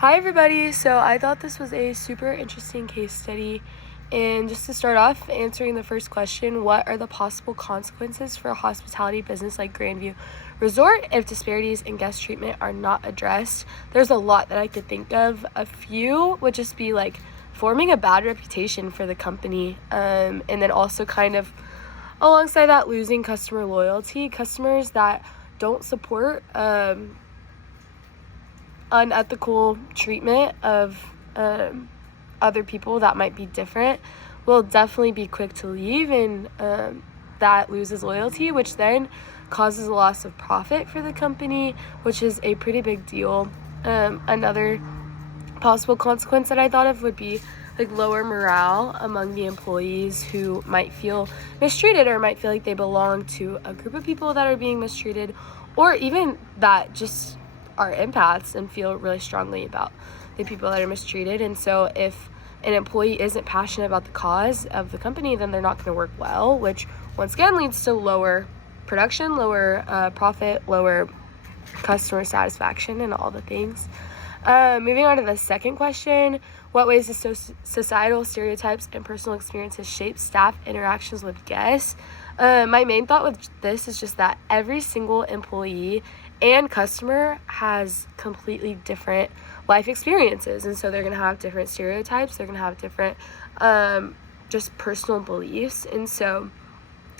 Hi everybody, so I thought this was a super interesting case study, and just to start off answering the first question, what are the possible consequences for a hospitality business like Grandview Resort if disparities in guest treatment are not addressed? There's a lot that I could think of. A few would just be like forming a bad reputation for the company, and then also kind of alongside that losing customer loyalty. Customers that don't support unethical treatment of other people that might be different will definitely be quick to leave, and that loses loyalty, which then causes a loss of profit for the company, which is a pretty big deal. Another possible consequence that I thought of would be like lower morale among the employees who might feel mistreated or might feel like they belong to a group of people that are being mistreated, or even that just are empaths and feel really strongly about the people that are mistreated. And so if an employee isn't passionate about the cause of the company, then they're not going to work well, which once again leads to lower production, lower profit, lower customer satisfaction, and all the things. Moving on to the second question, what ways do societal stereotypes and personal experiences shape staff interactions with guests? My main thought with this is just that every single employee and customer has completely different life experiences, and so they're going to have different stereotypes, they're going to have different just personal beliefs, and so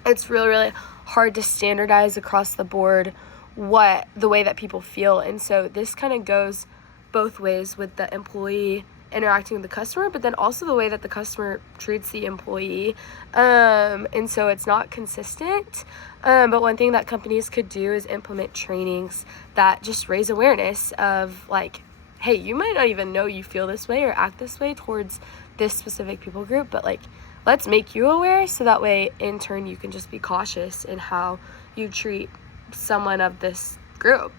it's really hard to standardize across the board what the way that people feel. And so this kind of goes both ways with the employee interacting with the customer, but then also the way that the customer treats the employee, and so it's not consistent. But one thing that companies could do is implement trainings that just raise awareness of like, hey, you might not even know you feel this way or act this way towards this specific people group, but like, let's make you aware, so that way in turn you can just be cautious in how you treat someone of this group.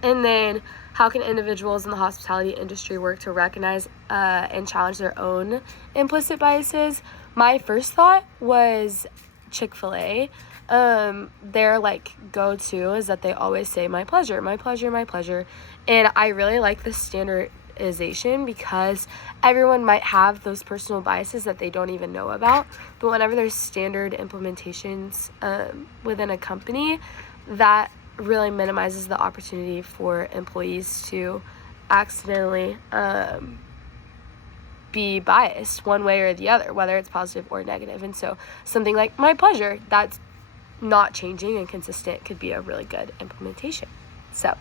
And then how can individuals in the hospitality industry work to recognize and challenge their own implicit biases? My first thought was Chick-fil-A. Their like go-to is that they always say my pleasure, my pleasure, my pleasure. And I really like the standardization because everyone might have those personal biases that they don't even know about. But whenever there's standard implementations within a company, that really minimizes the opportunity for employees to accidentally be biased one way or the other, whether it's positive or negative. And so something like my pleasure, that's not changing and consistent, could be a really good implementation. So